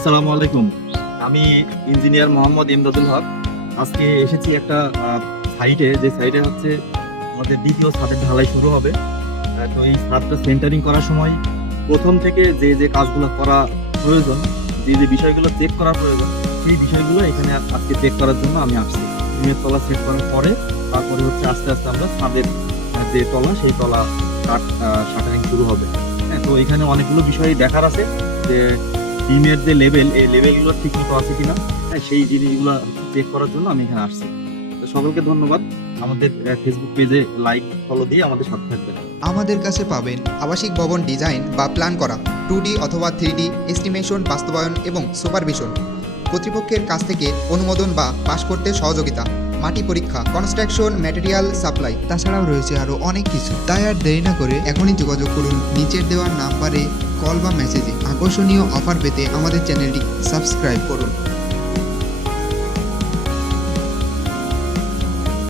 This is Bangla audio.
আসসালামু আলাইকুম। আমি ইঞ্জিনিয়ার মোহাম্মদ ইমদাদুল হক। আজকে এসেছি একটা সাইটে, যে সাইটে হচ্ছে আমাদের দ্বিতীয় ছাদের ঢালাই শুরু হবে। তো এই ছাদটা সেন্টারিং করার সময় প্রথম থেকে যে যে কাজগুলো করা প্রয়োজন, যে যে বিষয়গুলো চেক করা প্রয়োজন, সেই বিষয়গুলো এখানে আজকে চেক করার জন্য আমি আসছি। টিনের তলা সেট করার পরে তারপরে হচ্ছে আস্তে আস্তে আমরা ছাদের যে তলা, সেই তলা শাটারিং শুরু হবে। হ্যাঁ, তো এখানে অনেকগুলো বিষয় দেখার আছে, যে ডিমের যে লেভেল, এই লেভেলগুলো ঠিক মতো আছে কিনা। হ্যাঁ, সেই জিনিসগুলো চেক করার জন্য আমি এখানে আসছি। তো সকলকে ধন্যবাদ। আমাদের ফেসবুক পেজে লাইক ফলো দিয়ে আমাদের সাথে থাকবেন। আমাদের কাছে পাবেন আবাসিক ভবন ডিজাইন বা প্ল্যান করা, 2D অথবা 3D এস্টিমেশন, বাস্তবায়ন এবং সুপারভিশন, কর্তৃপক্ষের কাছ থেকে অনুমোদন বা পাশ করতে সহযোগিতা, মাটি পরীক্ষা, কনস্ট্রাকশন ম্যাটেরিয়াল সাপ্লাই। তাছাড়াও রয়েছে আরও অনেক কিছু। তাই আর দেরি না করে এখনই যোগাযোগ করুন নিচের দেওয়া নাম্বারে কল বা মেসেজে। আকর্ষণীয় অফার পেতে আমাদের চ্যানেলটি সাবস্ক্রাইব করুন।